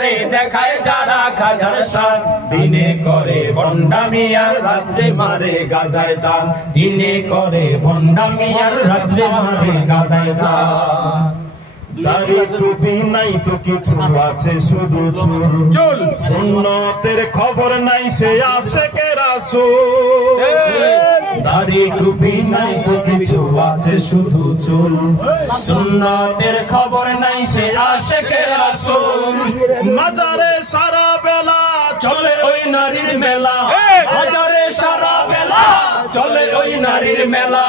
করে দেখায় যারা খাজার শান, দিনে করে ভণ্ডামি আর রাত্রে মারে গাজায় টান, দিনে করে ভণ্ডামি আর রাত্রে মারে গাজায় টান। দাড়ি টুপি নাই তো কিছু আছে শুধু চুল, সুন্নতের খবর নাই সে আশেকে রাসূল। দাড়ি টুপি নাই তো কিছু আছে শুধু চুল, সুন্নতের খবর নাই সে আশেকে রাসূল। মাজারে সারা বেলা চলে ওই নারীর মেলা, হাজারে সারা বেলা চলে ওই নারীর মেলা,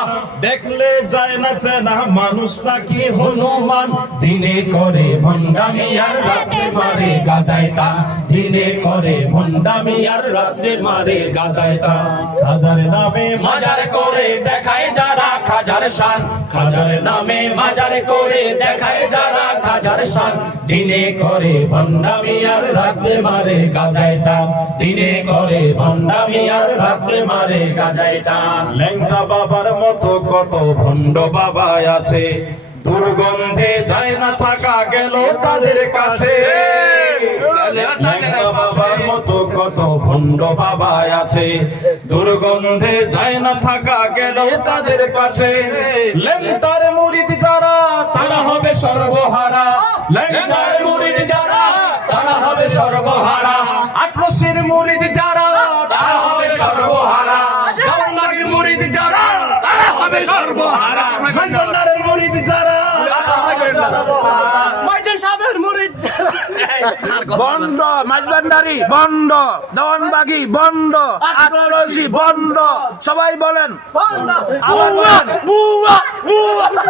দেখলে যায় না চেনা মানুষ নাকি হনুমান। দিনে করে ভণ্ডামি আর রাত্রে মারে গাজায় টান, দিনে করে ভণ্ডামি আর রাত্রে মারে গাজায় টান। খাজার নামে মাজার করে দেখায় যারা খাজার শান, খাজার নামে মাজার করে দেখায় যারা খাজার শান, দিনে করে ভণ্ডামি আর রাত্রে মারে গাজায় টান, দিনে করে ভণ্ডামি আর রাত্রে মারে গাজায় টান। ল্যাংটা বাবার মতো কত ভণ্ড বাবা আছে, দুর্গন্ধে যায় না থাকা গেল তাদের কাছে। ল্যাংটা বাবার মতো কত ভণ্ড বাবা আছে, দুর্গন্ধে যায় না থাকা গেল তাদের কাছে। ল্যাংটার মুরিদ যারা তারা হবে সর্বহারা, ল্যাংটার মুরিদ যারা তারা হবে সর্বহারা, আটরশির মুরিদ যারা তারা হবে সর্বহারা, গাউনার মুরিদ যারা তারা হবে সর্বহারা, মাইজনারের মুরিদ যারা মাইজান সাহেবের মুরিদ বন্ধ, মাঝবান্ডারি বন্ধ, দেওয়ানবাগি বন্ধ, আটরশি বন্ধ, সবাই বলেন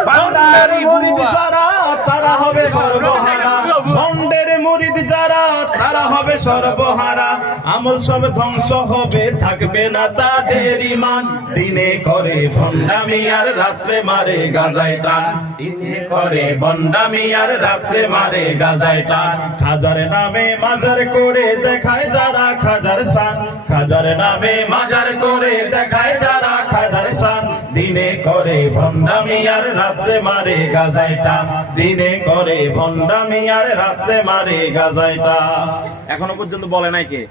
ভান্ডারি মুরিদ যারা তারা হবে সর্বহারা, ভণ্ডের মুরিদ যারা তারা হবে সর্বহারা। আমল সব ধ্বংস হবে, থাকবে না তাদের ঈমান। দিনে করে ভণ্ডামি আর রাত্রে মারে গাজায় টান, দিনে করে ভণ্ডামি আর রাত্রে মারে গাজায় টান। খাজার নামে মাজার করে দেখায় যারা খাজার শান, খাজার নামে মাজার করে দেখায় যারা খাজার শান, দিনে করে ভণ্ডামি আর রাত্রে মারে গাজায় টান, দিনে করে ভণ্ডামি আর রাত্রে মারে গাজায় টান। এখনো পর্যন্ত বলে নাই কে?